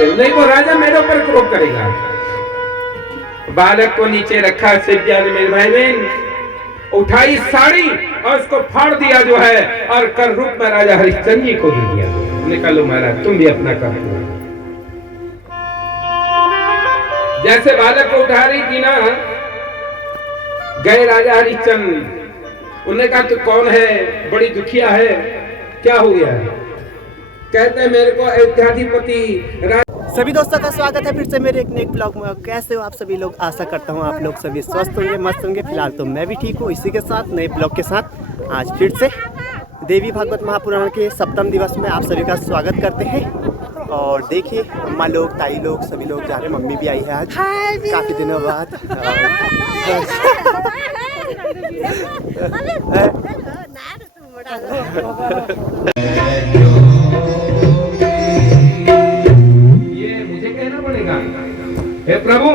से, नहीं वो राजा मेरे ऊपर क्रोध करेगा। बालक को नीचे रखा सिद्धिया ने, मेरे भाई बहन उठाई साड़ी और उसको फाड़ दिया जो है, और कर रूप में राजा हरिश्चंद्र जी को दे दिया। निकालो महाराज, तुम भी अपना कर दो। जैसे बालक को उठा रही थी ना, गए राजा हरिश्चंद्र, उन्होंने कहा तू कौन है, बड़ी दुखिया है, क्या हो गया है? कहते हैं मेरे को अयोध्याधिपति। सभी दोस्तों का स्वागत है फिर से मेरे एक नए ब्लॉग में। कैसे हो आप सभी लोग? आशा करता हूँ आप लोग सभी स्वस्थ होंगे, मस्त होंगे। फिलहाल तो मैं भी ठीक हूँ। इसी के साथ नए ब्लॉग के साथ आज फिर से देवी भागवत महापुराण के सप्तम दिवस में आप सभी का स्वागत करते हैं। और देखिए अम्मा लोग, ताई लोग, सभी लोग जा रहे हैं। मम्मी भी आई है आज काफ़ी दिनों बाद। ये मुझे कहना पड़ेगा, हे प्रभु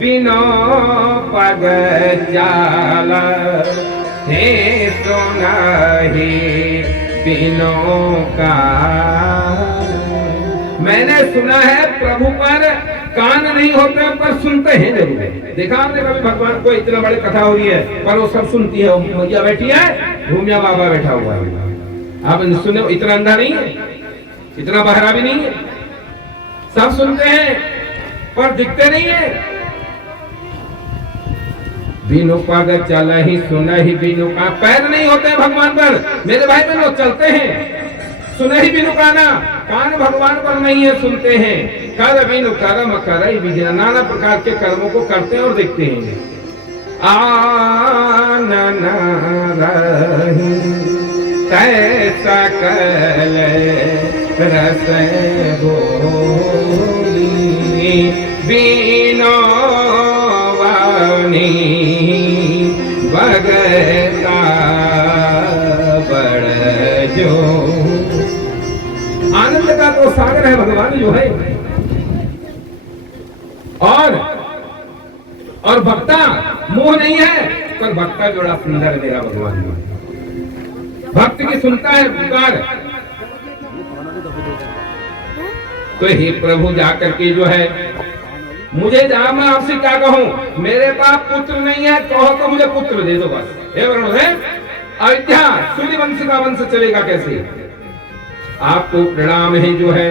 बिनो पग जाला हे सुनाही बिनो का। मैंने सुना है प्रभु पर कान नहीं होते पर सुनते हैं जरूर। देखा आपने कभी भगवान को? इतना बड़ी कथा हो रही है पर वो सब सुनती है। भैया बैठी है, भूमिया बाबा बैठा हुआ है। आप सुने, इतना अंधा नहीं है, इतना बहरा भी नहीं है, सब सुनते हैं पर दिखते नहीं है। बिनु पग चल ही सुन ही बिनु का। पैर नहीं होते हैं भगवान पर मेरे भाई बहन, लोग चलते हैं, सुने ही बिनु का ना। कान भगवान पर नहीं है, सुनते हैं। कर बिनु कर्म कर ही विजय, नाना प्रकार के कर्मों को करते हैं और देखते हैं। आनन रही तैसा कल रस बोली बिनो वाणी बगता बड़ जो। आनंद का तो सागर है भगवान जो है। और भक्ता मुंह नहीं है पर भक्ता जोड़ा सुंदर है मेरा भगवान। भक्त की सुनता है पुकार। तो हे प्रभु जाकर के जो है, मुझे जहां मैं आपसे क्या कहूं, मेरे पास पुत्र नहीं है, कहो तो मुझे पुत्र दे दो बस। हे वरुण है, अयोध्या सूर्य वंश का वंश चलेगा कैसे? आपको प्रणाम है जो है।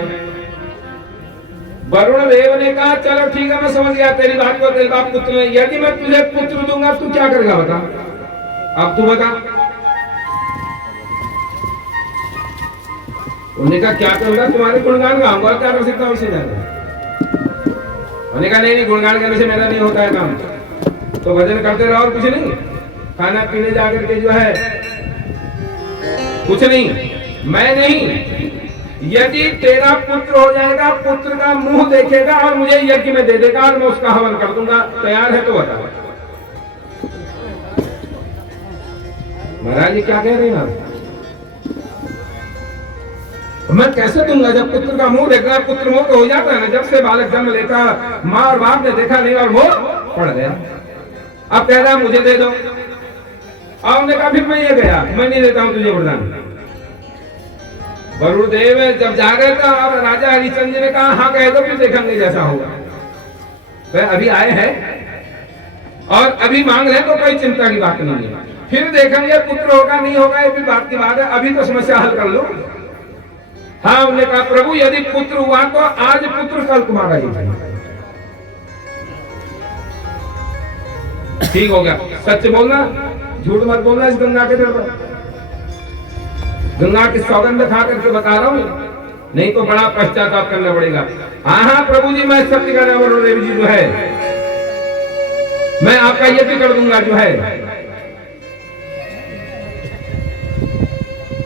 वरुण देव ने कहा चलो ठीक है, मैं समझ गया तेरी बात को, तेरे बाप पुत्र नहीं। यदि मैं तुझे पुत्र दूंगा तू क्या करेगा बता? अब तू बता। उन्होंने कहा क्या करूंगा? तुम्हारे गुणगान गाऊंगा, क्या कर सकता हूं उससे ज्यादा? उन्होंने कहा नहीं, गुणगान करने से मेरा नहीं होता है काम, तो भजन करते रहो और कुछ नहीं। खाना पीने जाकर के जो है कुछ नहीं, मैं नहीं। यदि तेरा पुत्र हो जाएगा, पुत्र का मुंह देखेगा और मुझे यज्ञ में दे देगा और मैं उसका हवन कर दूंगा। तैयार है तो बता। महाराज जी क्या कह रहे हैं आप? मैं कैसे दूंगा? जब पुत्र का मुंह देखना, पुत्र मोह तो हो जाता है ना। जब से बालक जन्म लेता, माँ और बाप ने देखा नहीं और मोह पड़ गया। अब कह रहा मुझे दे दो। और उन्होंने कहा फिर मैं ये गया, मैं नहीं देता हूं तुझे वरदान। वरुण देव जब जा रहे थे और राजा हरिश्चंद्र ने कहा हाँ कह दो, फिर देखेंगे जैसा होगा। तो अभी आए हैं और अभी मांग रहे तो कोई चिंता की बात नहीं है। फिर देखेंगे पुत्र होगा नहीं होगा, ये भी बात की बात है। अभी तो समस्या हल कर लो। हाँ, उन्होंने कहा प्रभु यदि पुत्र हुआ तो आज पुत्र कल तुम्हारा ही। ठीक हो गया, सच बोलना, झूठ मत बोलना। इस गंगा के तरफ, गंगा की सौगंध खा करके बता रहा हूं, नहीं तो बड़ा पश्चाताप करना पड़ेगा। हाँ हाँ प्रभु जी, मैं सत्य कर रहा हूं। देवी जी जो है, मैं आपका यज्ञ कर दूंगा जो है।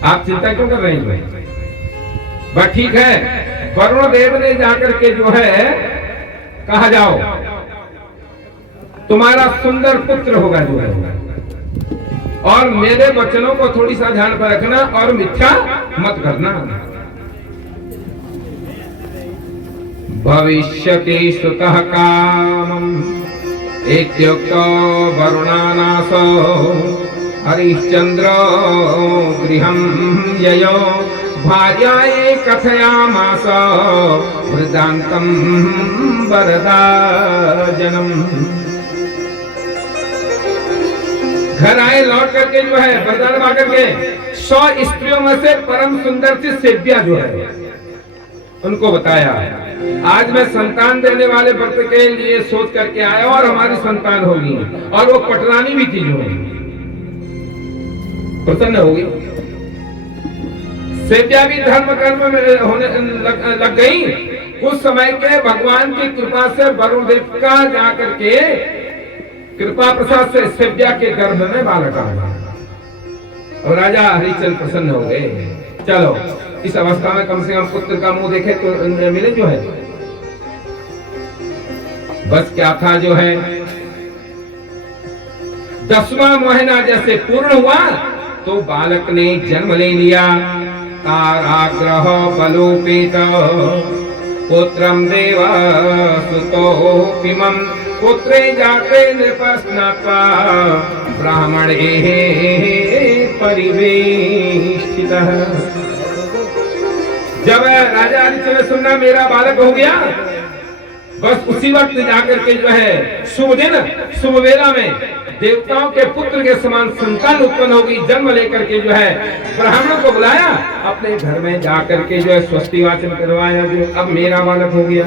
आप चिंता क्यों कर रहे हैं? बस ठीक है। वरुण देव ने जाकर के जो है कहा जाओ तुम्हारा सुंदर पुत्र होगा जो है, और मेरे वचनों को थोड़ी सा ध्यान पर रखना और मिथ्या मत करना। भविष्यति सुतः कामम् इत्युक्तो वरुणानासो हरिश्चंद्रो गृहं ययो भार्याये कथयामास वृद्धांतम वरदाजनम। घर आए, लौट करके जो है वरदान पा करके 100 स्त्रियों में से परम सुंदर सी सेव्या जो है उनको बताया, आज मैं संतान देने वाले व्रत के लिए सोच करके आया और हमारी संतान होगी, और वो पटरानी भी थी जो प्रसन्न होगी। सेव्या भी धर्म कर्म में होने लग गई। कुछ समय के भगवान की कृपा से वरुण देव का जाकर के कृपा प्रसाद से सेव्या के गर्भ में बालक आ गया और राजा हरिश्चंद्र प्रसन्न हो गए। चलो इस अवस्था में कम से कम पुत्र का मुंह देखे तो मिले जो है। बस क्या था जो है, 10वां महीना जैसे पूर्ण हुआ तो बालक ने जन्म ले लिया। ताराग्रह बलोपेत पुत्रम देव सुतोपिमं पुत्रे जाते नृपस्नात्वा ब्राह्मणे परिवेष्टितः। जब राजा हरिश्चंद्र सुनना मेरा बालक हो गया, बस उसी वक्त जाकर के जो है शुभ दिन शुभ वेला में देवताओं के पुत्र के समान संतान उत्पन्न होगी। जन्म लेकर के जो है ब्राह्मणों को बुलाया, अपने घर में जाकर के जो है स्वस्ति वाचन करवाया, जो अब मेरा बालक हो गया।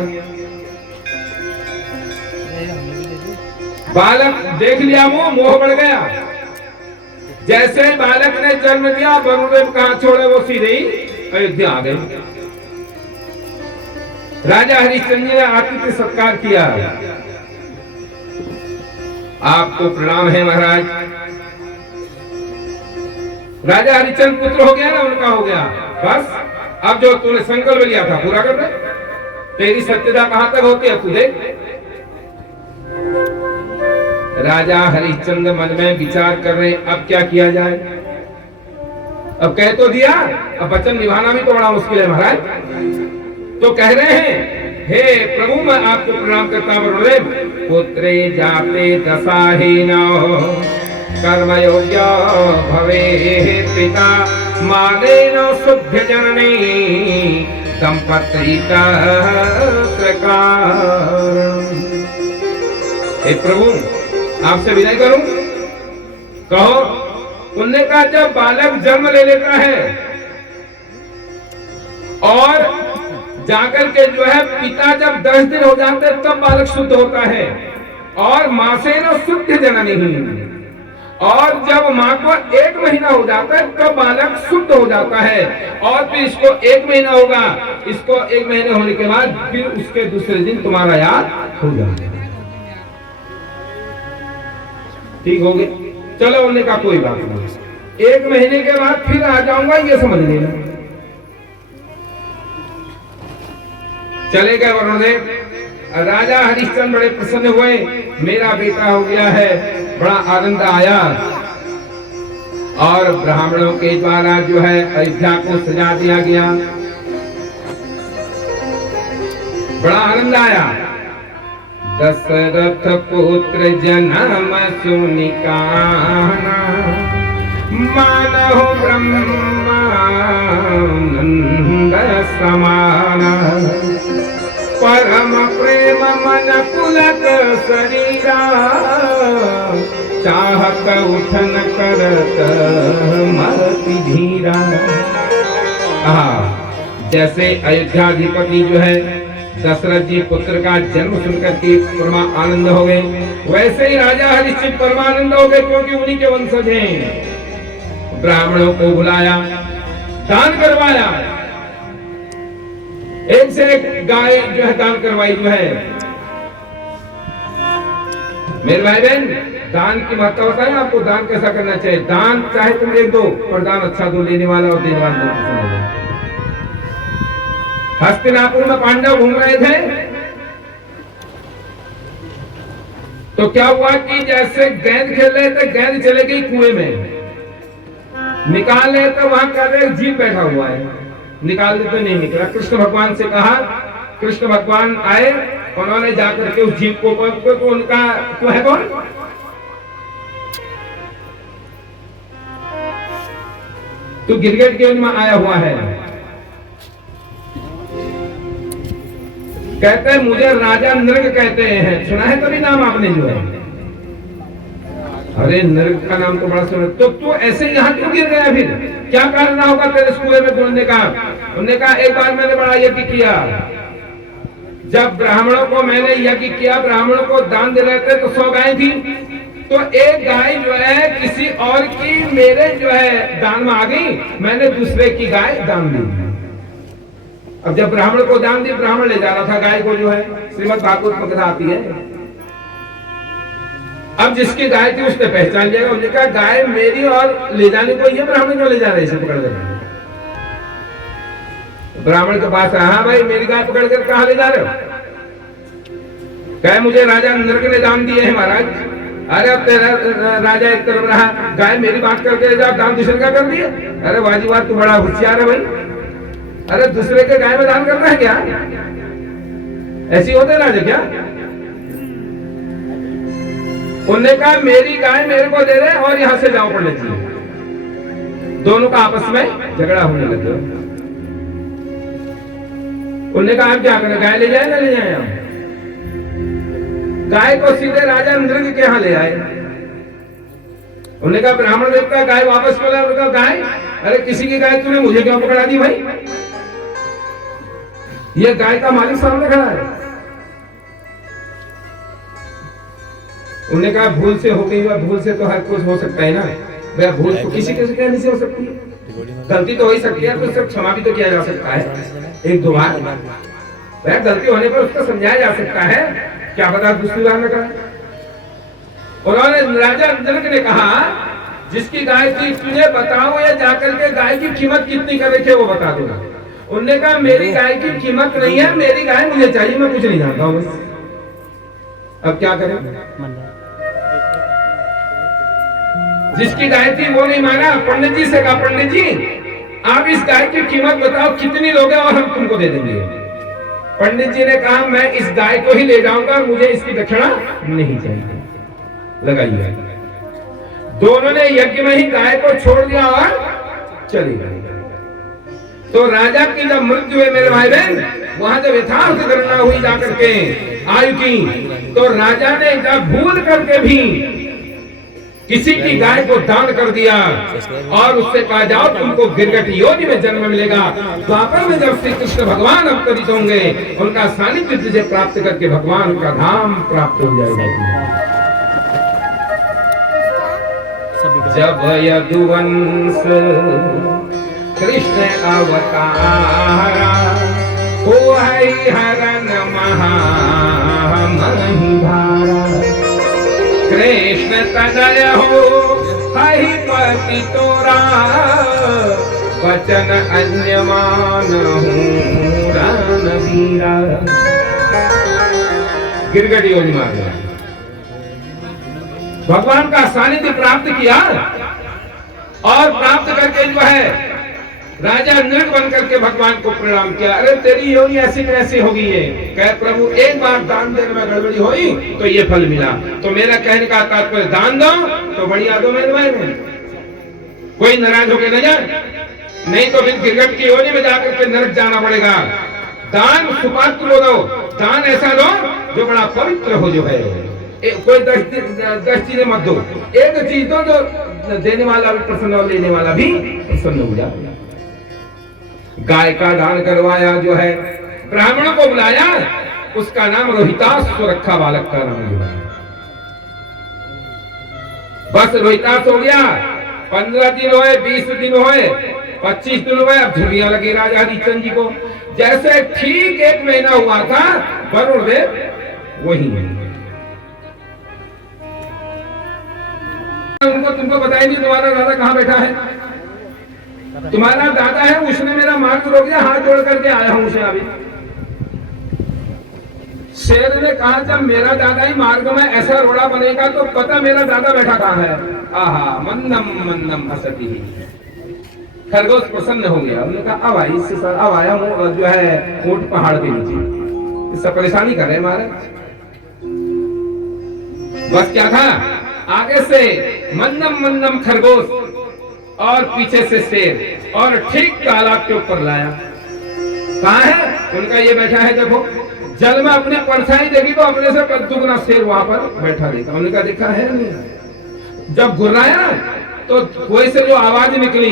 बालक देख लिया, मोह बढ़ गया। जैसे बालक ने जन्म दिया, वरुणदेव कहां छोड़े वो सीधे ही अयोध्या आ गए। राजा हरिश्चंद्र ने आतिथ्य सत्कार किया। आपको प्रणाम है महाराज। राजा हरिश्चंद्र पुत्र हो गया ना, उनका हो गया। बस अब जो तूने संकल्प लिया था पूरा कर दे। तेरी सत्यता कहां तक होती है तू देख। राजा हरिश्चंद्र मन में विचार कर रहे, अब क्या किया जाए। अब कह तो दिया, अब वचन निभाना भी तो बड़ा मुश्किल है महाराज। तो कह रहे हैं, हे प्रभु मैं आपको प्रणाम करता हूं वरुणदेव। पुत्रे जाते दशाहीन कर्मयोग्य भवे पिता मालेन शुद्ध जननी दंपत्रिका प्रकार। हे प्रभु आपसे विनय करूं, कहो पुण्य का जब बालक जन्म ले लेता है और जाकर के जो है पिता जब 10 दिन हो जाते हैं तब बालक शुद्ध होता है, और माँ से न शुद्ध जननी, और जब माँ को 1 महीना हो जाता है तब बालक शुद्ध हो जाता है, और फिर इसको 1 महीना होगा, इसको 1 महीने होने के बाद फिर उसके दूसरे दिन तुम्हारा याद हो जाएगा। ठीक हो गया। चलो उन्होंने कहा कोई बात नहीं, 1 महीने के बाद फिर आ जाऊंगा, ये समझ लेना। चले गए वरुणदेव। राजा हरिश्चंद्र बड़े प्रसन्न हुए, मेरा बेटा हो गया है, बड़ा आनंद आया। और ब्राह्मणों के द्वारा जो है अयोध्या को सजा दिया गया, बड़ा आनंद आया। दशरथ पुत्र जन्म सुनिकाना मानहु ब्रह्मानंद समाना परम प्रेम मन पुलक शरीरा चाहत उठन करत मति धीरा। जैसे अयोध्याधिपति जो है दशरथ जी पुत्र का जन्म सुनकर के परमा आनंद हो गए, वैसे ही राजा हरिश्चंद्र परमानंद हो गए, क्योंकि उन्हीं के वंशज हैं। ब्राह्मणों को बुलाया, दान करवाया, एक से एक गाय जो है दान करवाई जो है। मेरे भाई बहन, दान की महत्ता बताएं आपको, दान कैसा करना चाहिए। दान चाहे तुम एक दो, पर दान अच्छा दो, लेने वाला और देने वाला दो। हस्तिनापुर में पांडव घूम रहे थे तो क्या हुआ कि जैसे गेंद खेल रहे थे, गेंद चले गई कुएं में, निकाल रहे तो वहां कर रहे जीव बैठा हुआ है, निकाल दे तो नहीं निकला। कृष्ण भगवान से कहा, कृष्ण भगवान आए, उन्होंने जाकर के उस जीव को तो उनका तो है कौन, तो गिरगिट गेंद में आया हुआ है, कहते हैं मुझे राजा नृग कहते हैं, सुना है कभी नाम आपने जो है? अरे नृग का नाम तो बड़ा सुना। तो तू ऐसे यहाँ क्यों गिर गया? फिर क्या करना होगा तेरे स्कूल में? उन्होंने कहा एक बार मैंने बड़ा यज्ञ किया, जब ब्राह्मणों को मैंने यज्ञ किया, ब्राह्मणों को दान दे रहे थे तो 100 गाय थी, तो एक गाय जो है किसी और की मेरे जो है दान में आ गई, मैंने दूसरे की गाय दान दी। अब जब ब्राह्मण को दान दी, ब्राह्मण ले जा रहा था गाय को, जो है श्रीमद् भागवत में कथा आती है। अब जिसकी गाय थी उसने पहचान लिया, उसने कहा गाय मेरी और ले जाने को ये ब्राह्मण क्यों ले जा रहे, इसे पकड़ लेना। ब्राह्मण के पास आया, हाँ भाई मेरी गाय पकड़ कर कहाँ ले जा रहे हो? कहे मुझे राजा नृग ने दान दिए हैं महाराज। अरे अब तेरा राजा एक तरफ रहा, गाय मेरी बात करके जा, दान दूसरे का कर दिया। अरे वाजी बात, तू बड़ा होशियार है भाई। अरे दूसरे के गाय में दान करना है क्या? ऐसी होते राजा क्या? उन्होंने कहा मेरी गाय मेरे को दे रहे और यहां से जाओ पंडित जी। दोनों का आपस में झगड़ा होने लगा। उन्होंने कहा आप क्या करें, गाय ले जाए ना ले जाए? हम गाय को सीधे राजा नृग के यहाँ ले आए। उन्होंने कहा ब्राह्मण देवता गाय वापस को लाया। उन्होंने कहा गाय, अरे किसी की गाय तूने मुझे क्यों पकड़ा दी भाई? ये गाय का मालिक सामने खड़ा है। उन्होंने कहा भूल से हो गई, भूल से तो हर कुछ हो सकता है ना भैया, भूल तो किसी के कहने से हो सकती है, गलती तो हो ही सकती है, तो उससे क्षमा भी तो किया जा सकता है 1-2 बार। भैया गलती होने पर उसको समझाया जा सकता है, क्या पता दूसरी बार में कहा। उन्होंने राजा नृग ने कहा जिसकी गाय थी तुझे बताओ या जाकर के गाय की कीमत कितनी कर रखे वो बता दूंगा। उन्होंने कहा मेरी गाय की कीमत नहीं है, मेरी गाय मुझे चाहिए, मैं कुछ नहीं जानता हूँ बस। अब क्या करें? जिसकी गाय थी वो नहीं माना। पंडित जी से कहा पंडित जी आप इस गाय की कीमत बताओ कितनी लोगे और हम तुमको दे देंगे। पंडित जी ने कहा मैं इस गाय को ही ले जाऊंगा, मुझे इसकी दक्षिणा नहीं चाहिए। लगाइए। दोनों ने यज्ञ में ही गाय को छोड़ दिया और चली गई। तो राजा की जब मृत्यु है मेरे भाई बहन, वहां जब यथार्थ गणना हुई जाकर के आयु की, तो राजा ने जब भूल करके भी किसी की गाय को दान कर दिया और उससे कहा जाओ तुमको गिरगट योनि में जन्म मिलेगा। द्वापर में जब श्री कृष्ण भगवान अवतरित होंगे, उनका सानिध्य तुझे प्राप्त करके भगवान का धाम प्राप्त हो जाएगा। जब यदुवंश कृष्ण अवतारा हो हरण महामहिभारा, कृष्ण तनय हो पति तोरा, वचन अन्यमान रणवीरा। गिरगट योनि मार गया, भगवान का सानिध्य प्राप्त किया और प्राप्त करके जो है राजा नृग बन करके भगवान को प्रणाम किया। अरे तेरी योनि ऐसी कैसी हो गई है? कहे प्रभु एक बार दान देने में गड़बड़ी हुई तो ये फल मिला। तो मेरा कहने का तात्पर्य दान दो तो बढ़िया दो मेरे भाई में, कोई नाराज होकर न जाए, नहीं तो फिर गिरगट की योनि में जाकर के नरक जाना पड़ेगा। दान सुपात्र दो, दान ऐसा दो जो बड़ा पवित्र हो। जो है कोई 10 चीजें मत दो, एक चीज दो जो देने वाला भी प्रसन्न और लेने वाला भी प्रसन्न हो जाए। गाय का दान करवाया, जो है ब्राह्मणों को बुलाया, उसका नाम रोहितास रखा, बालक का नाम जो है बस रोहितास हो गया। 15 दिन हुए, 20 दिन हुए, 25 दिन हुए, अब झुर्रियां लगी राजा हरिश्चंद्र जी को। जैसे ठीक 1 महीना हुआ था, वरुण देव वही है। तुमको बताया नहीं तुम्हारा दादा कहाँ बैठा है? तुम्हारा दादा है, उसने मेरा मार्ग रोक दिया, हाथ जोड़ करके आया हूं उसे अभी। शेर ने कहा जब मेरा दादा ही मार्ग में ऐसा रोड़ा बनेगा तो पता मेरा दादा बैठा कहाँ है। आहा मंदम मंदम हसती। खरगोश प्रसन्न हो गया, उन्होंने कहा अब आई इससे सर, अब आया हूँ जो है ऊंट पहाड़ के नीचे, इससे परेशानी कर रहे हमारे। बस क्या था, आगे से मंदम मंदम खरगोश और पीछे से शेर, और ठीक तालाब के ऊपर लाया। कहाँ है? उनका ये बैठा है, देखो जल में अपनी परछाई देखी तो अपने से दुगना शेर वहां पर बैठा देखा। उन्होंने कहा देखा है नहीं। जब गुर्राया ना तो कोई से जो आवाज निकली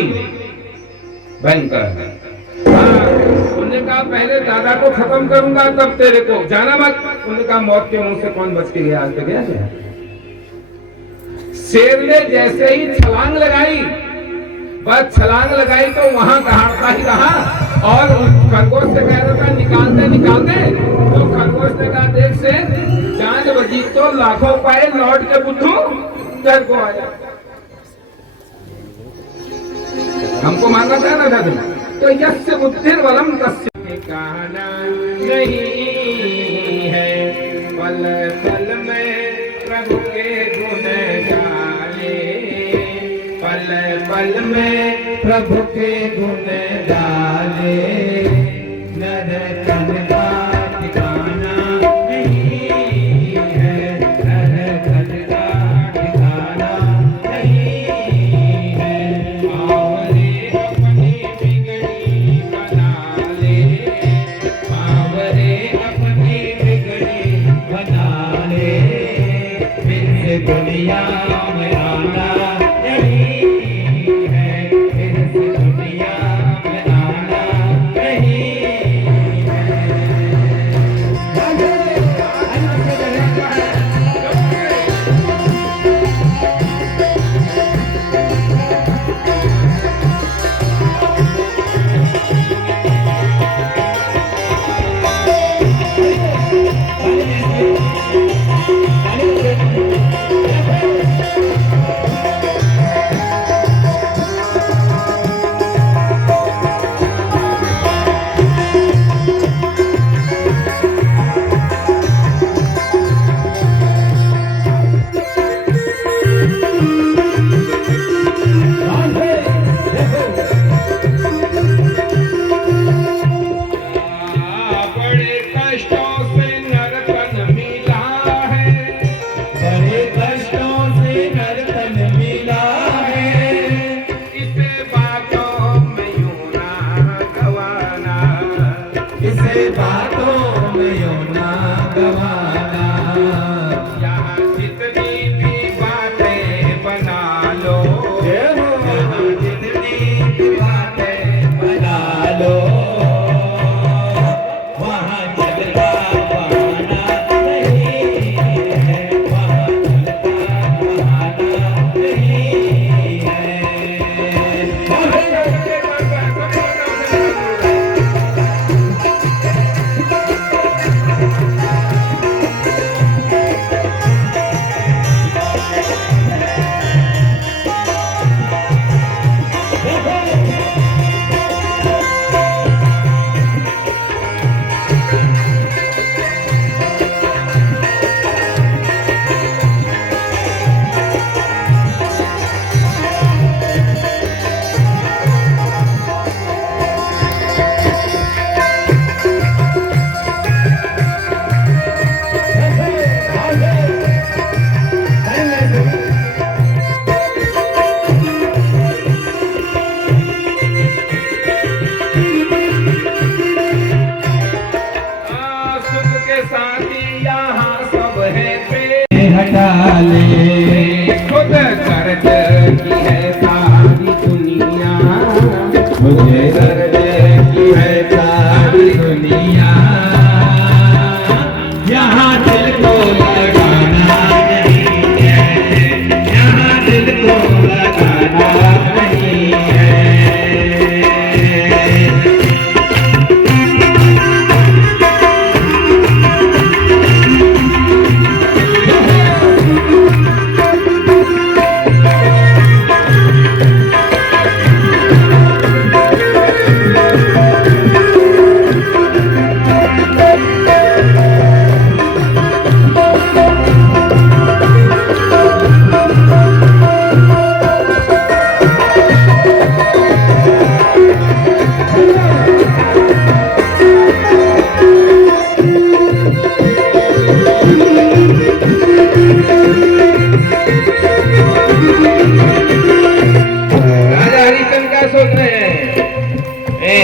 भयंकर। उन्होंने कहा पहले दादा को खत्म करूंगा तब तेरे को, जाना मत। उन्होंने कहा मौत के मुंह से कौन बच के गया, आज तक गया क्या? शेर ने जैसे ही छलांग लगाई, बस छलांग लगाई तो वहां दहाड़ता ही रहा और खरगोश से कह रहा था निकालते निकालते, तो खरगोश ने कहा देख से जान बजी तो लाखों पाए लौट के बुद्धू डर को आया। हमको मानना चाहना था तुम तो यस्य बुद्धिर बलम तस्य ठिकाना नहीं है। पल पल में प्रभु के गुण गाले, पल पल में प्रभु के गुण गाले। नर तन का ठिकाना नहीं है, नर तन का ठिकाना नहीं है। आवरे अपनी बिगड़ी बना ले, आवरे अपनी बिगड़ी बना ले। इस दुनिया में आना नहीं है, इस दुनिया में आना नहीं खुद दर्द की है सारी दुनिया, मुझे दर्द की है सारी दुनिया। यहाँ दिल को लगाना नहीं है, यहाँ दिल को लगाना नहीं है।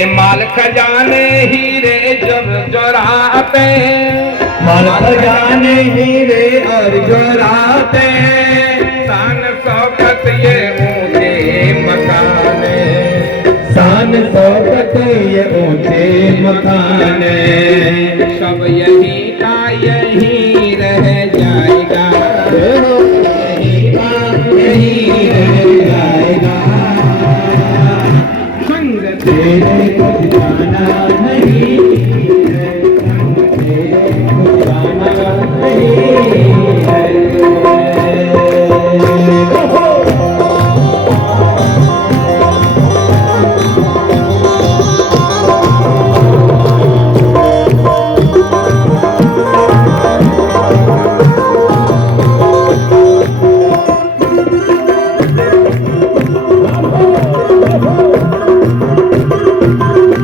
माल खजाने हीरे जब जोराते माल जाने हीरे और जोराते, शान शौकत ये ऊंचे मकाने, शान शौकत ये ऊंचे मकाने, सब यही का यही रह जाएगा, यही का यही रह जाएगा। संग तेरे कुछ जाना नहीं है, तेरे कुछ जाना नहीं है।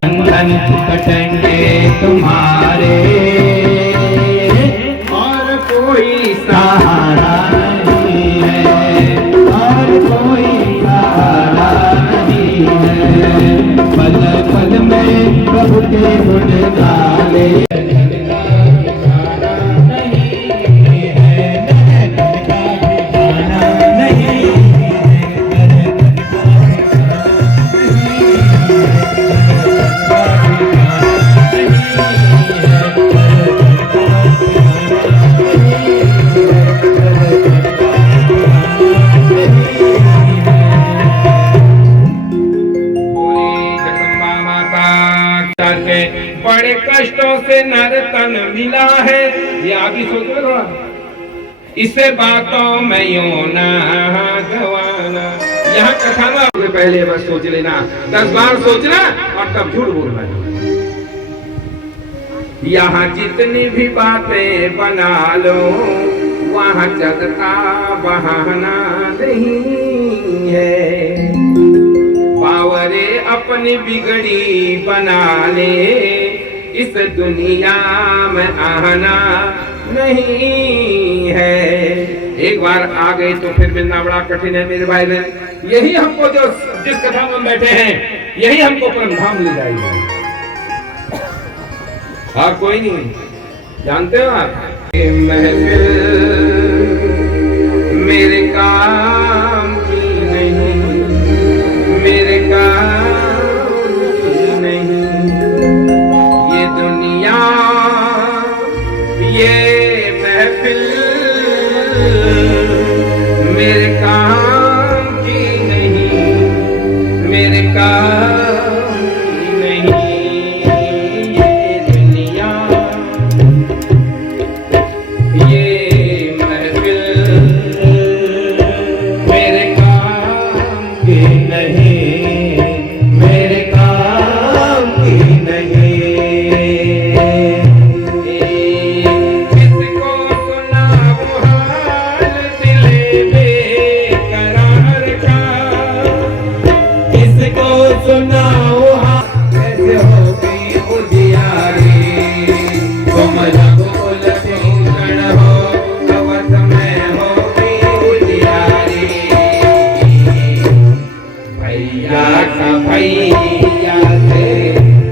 बंधन कटेंगे तुम्हारे और कोई सहारा नहीं है, और कोई सहारा नहीं है। पल पल में प्रभु के गुण गाले, बड़े कष्टों से नर तन मिला है। ये आगे सोच लो थोड़ा, इसे बातों में यूं ना गवाना। यहाँ कथा में पहले बस सोच लेना, 10 बार सोचना और तब झूठ बोलना। यहाँ जितनी भी बातें बना लो, वहाँ जग का बहाना नहीं है। बावरे अपनी बिगड़ी बना ले, इस दुनिया में आना नहीं है। एक बार आ गए तो फिर मिलना बड़ा कठिन है मेरे भाई बहन। यही हमको जो जिस कथा में बैठे हैं, यही हमको परमधाम ले जाएगी। और कोई नहीं, जानते हो आप, महफिल मेरे काम की नहीं, मेरे काम की नहीं। ये दुनिया, ये महफिल मेरे काम की नहीं, मेरे काम की नहीं। ये दुनिया, ये महफिल मेरे काम की नहीं, मेरे काम की नहीं। किसको सुनाऊं हाल दिल बेकरार का, किसको सुनाऊं हाल कैसे होगी उजियारी। तुम रघुकुल भूषण हो, कवच में होगी उजियारी। भैया का भैया से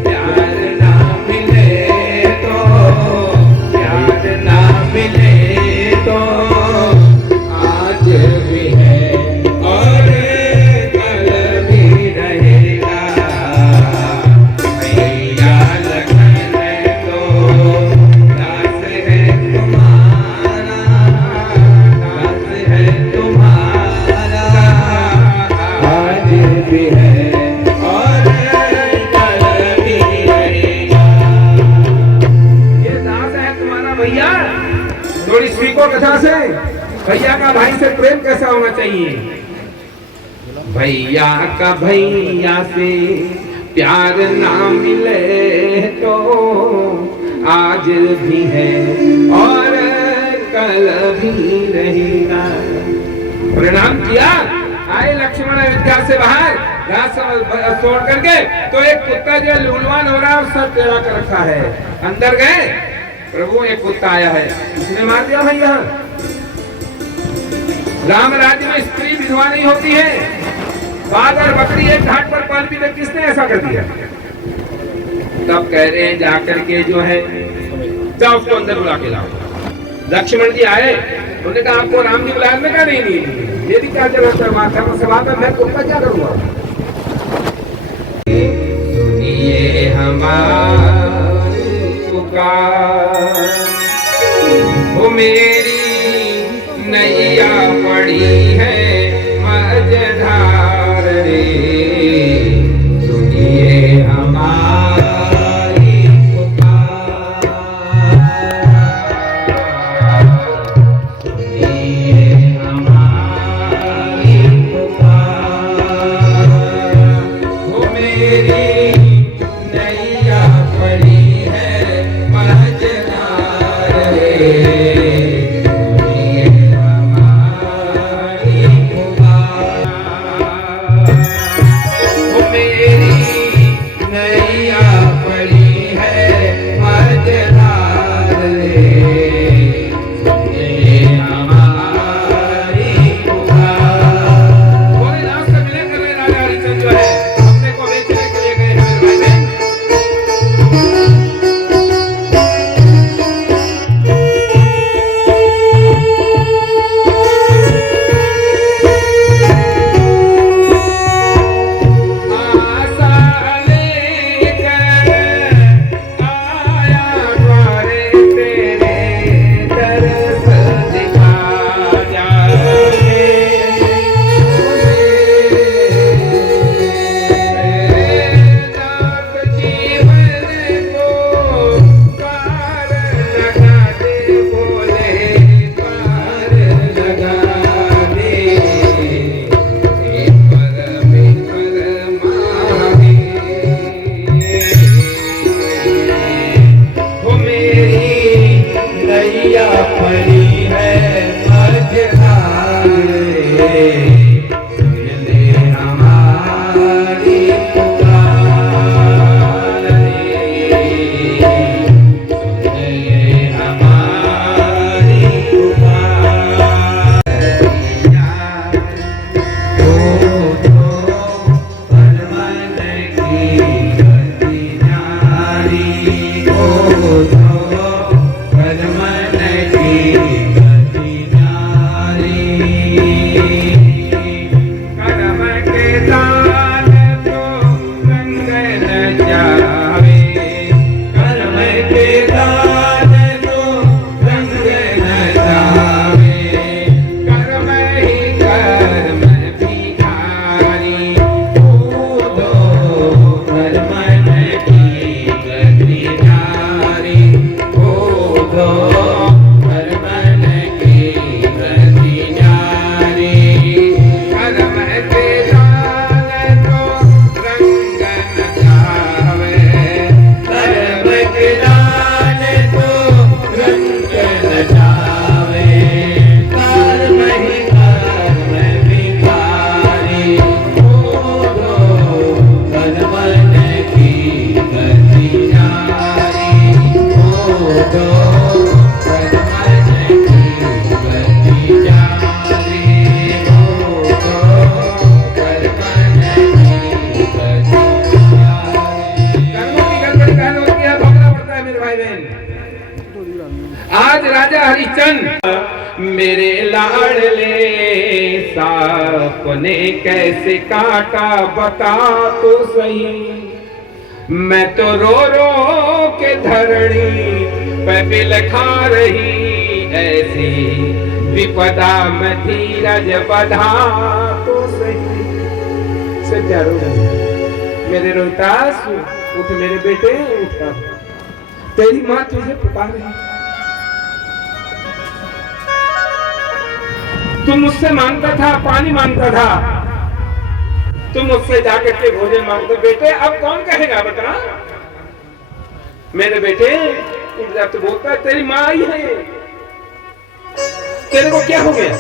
प्यार ना मिले तो, प्यार ना मिले तो आज भी है और कल भी रहेगा। भैया लखन तो दास है तुम्हारा, दास है तुम्हारा, आज भी है और कल भी रहेगा। ये दास है तुम्हारा भैया। थोड़ी सीखो कथा से, भैया का भाई से प्रेम कैसा होना चाहिए। भैया का भैया से प्यार ना मिले तो आज भी है और कल भी रहेगा। प्रणाम किया, आए लक्ष्मण अयोध्या से बाहर, घास छोड़ करके तो एक कुत्ता जो लूलवान हो रहा है, सब टेढ़ा कर रखा है। अंदर गए, प्रभु एक कुत्ता आया है, उसने मार दिया भैया। राम राज्य में स्त्री विधवा नहीं होती है। बाघ और बकरी एक घाट पर पाल पी, किसने ऐसा कर दिया। तब कह रहे हैं जाकर के जो है जाओ उसको अंदर बुला के लाओ। लक्ष्मण जी आए, उन्होंने कहा आपको राम जी बुलाया? मैं कहा नहीं, ये भी क्या जरूरत है, माथा में सवाल है, मैं तुमका क्या करूंगा। सुनिए हमारी पुकार, वो मेरी नैया पड़ी है मझधार रे, सुनिए हमारी पुकार, सुनिए हमारी पुकार, वो मेरी नैया पड़ी है मझधार रे, आज राजा हरिश्चंद्र मेरे लाडले सांप ने कैसे काटा बता तो सही, मैं तो रो रो के धरणी पे बिलखा रही, ऐसी विपदा में धीरज बधा तो सही। सज्जा रो मेरे रोहितास, उठ मेरे बेटे उठा, तेरी माँ तुझे पुकार रही। तू मुझसे मांगता था, पानी मांगता था, तुम मुझसे जाकर के भोजन मांगते। बेटे अब कौन कहेगा बता? मेरे बेटे उठ जा, तू बोलता है तेरी माँ आई है, तेरे को क्या हो गया?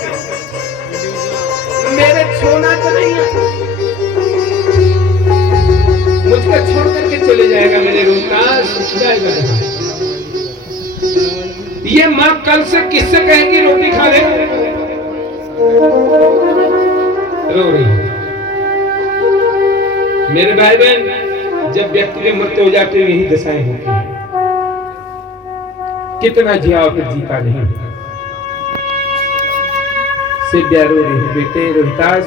मेरे छोड़ना तो नहीं है, मुझको छोड़ करके चले जाएगा मेरे रोहितास, जाएगा। ये माँ कल से किससे कहेगी रोटी खा ले? रो रही। मेरे भाई बहन, जब व्यक्ति की मृत्यु हो जाती है यही दशाएं होती है। कितना जिया फिर जीता नहीं। सिव्या रो रही है, बेटे रोहितास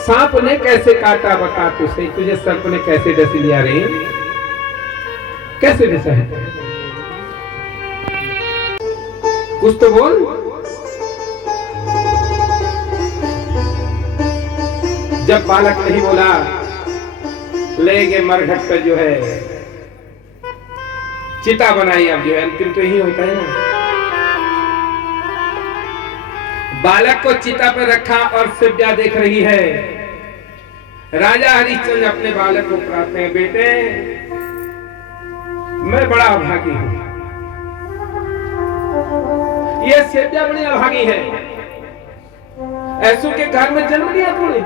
सांप ने कैसे काटा बता तुझे, तुझे सर्प ने कैसे डस लिया रे, कैसे डसा है, कुछ तो बोल। जब बालक नहीं बोला, ले गए मरघट पर जो है चिता बनाई। अब जो है अंतिम तो यही होता है ना। बालक को चिता पर रखा और सिव्या देख रही है। राजा हरिश्चंद्र अपने बालक को कहते हैं, बेटे मैं बड़ा अभागी हूं। ये सिव्या बड़ी अभागी है, ऐसो के घर में जन्म लिया तूने।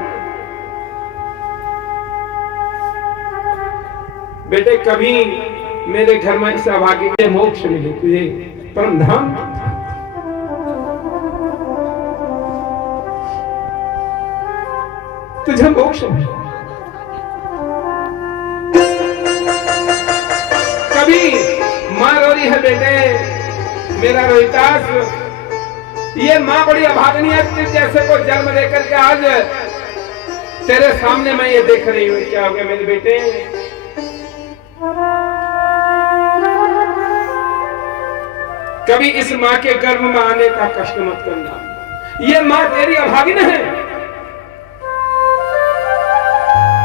बेटे कभी मेरे घर में इस अभागी के मोक्ष मिले, तुझे परम धाम, तुझे मोक्ष मिले। कभी मां रो रही है, बेटे मेरा रोहितास, ये मां बड़ी अभागनी है, जैसे को जन्म देकर के आज तेरे सामने मैं ये देख रही हूँ। क्या हो गया मेरे बेटे, कभी इस मां के गर्भ में आने का कष्ट मत करना। ये मां तेरी अभागिन है।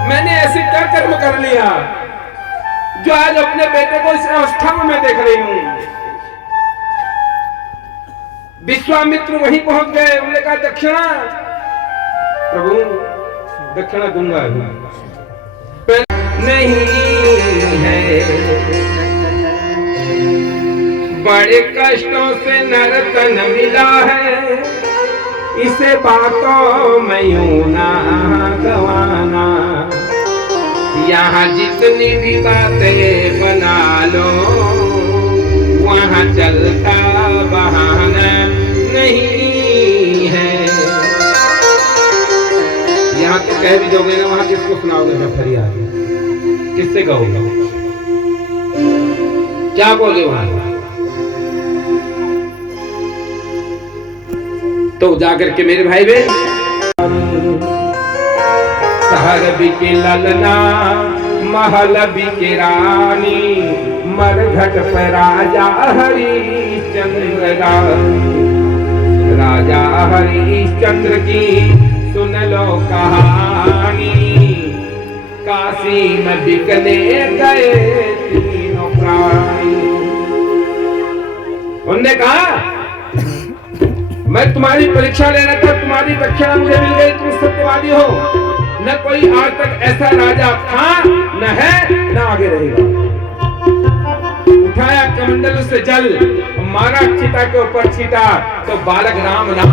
मैंने ऐसे क्या कर्म कर लिया जो आज अपने बेटे को इस अवस्था में मैं देख रही हूं। विश्वामित्र वहीं पहुंच गए, उन्होंने कहा दक्षिणा, प्रभु दक्षिणा दूंगा नहीं है। बड़े कष्टों से नरतन मिला है, इसे बातों में यूं ना गवाना। यहाँ जितनी भी बातें बना लो, वहाँ चलता बहाना नहीं है। यहाँ तो कह भी दोगे ना, वहाँ किसको सुनाओगे जब फरियाद, किससे कहोगे, क्या बोले वहाँ। तो जाकर के मेरे भाई बहन, सहर बिके ललना महल बिके रानी, मरघट पर राजा हरिश्चंद्र, राजा हरिश्चंद्र की सुन लो कहानी। काशी में बिकने गए तीनों प्राणी। उन्होंने कहा मैं तुम्हारी परीक्षा लेना था, तुम्हारी दक्षिणा मुझे मिल गई, तुम सत्यवादी हो। न कोई आज तक ऐसा राजा था, न है, न आगे रहेगा। उठाया कमंडल से जल, मारा चिता के ऊपर छीटा, तो बालक राम नाम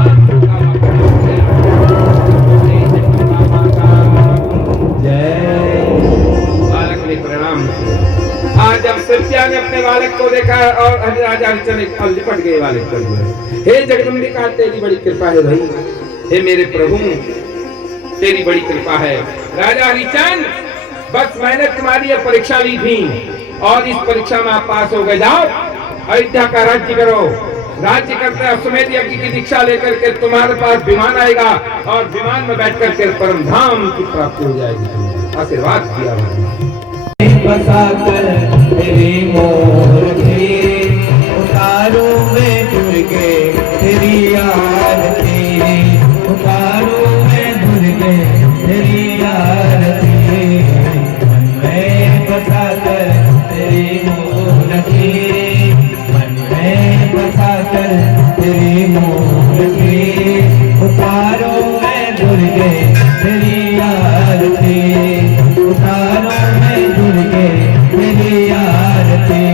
बालक ने प्रणाम किया। आज जब सिव्या ने अपने बालक को देखा और राजा हरिश्चंद्र लिपट गए बालक पर। हे जगदम्बिका तेरी बड़ी कृपा है भाई, हे मेरे प्रभु तेरी बड़ी कृपा है। राजा हरिश्चंद्र बस मैंने तुम्हारी ये परीक्षा ली थी और इस परीक्षा में आप पास हो गए। जाओ अयोध्या का राज्य करो। राज्य करते अश्वमेध यज्ञ की दीक्षा लेकर के तुम्हारे पास विमान आएगा और विमान में बैठ करके परम धाम की प्राप्ति हो जाएगी। आशीर्वाद किया बसा कर तेरे मोर थे, उतारू मैं दुर्गे तेरी आरती, उतारू मैं दुर्गे तेरी आरती। मन में बसा कर तेरी मोर थे, मन में बसा कर तेरी मोर थे, उतारू मैं दुर्गे तेरी आरती, उतारू मैं दुर्गे तेरी आरती।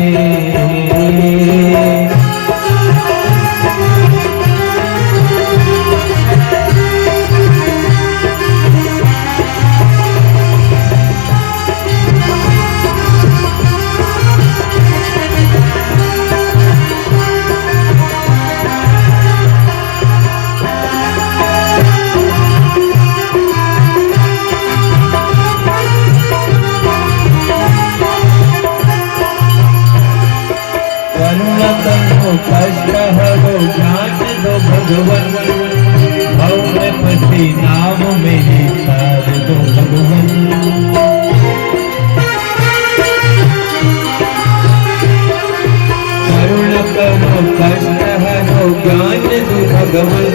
भगवन भव में फंसी नाव मेरी तार दो भगवन करुण करो कष्ट हरो ज्ञान दो भगवन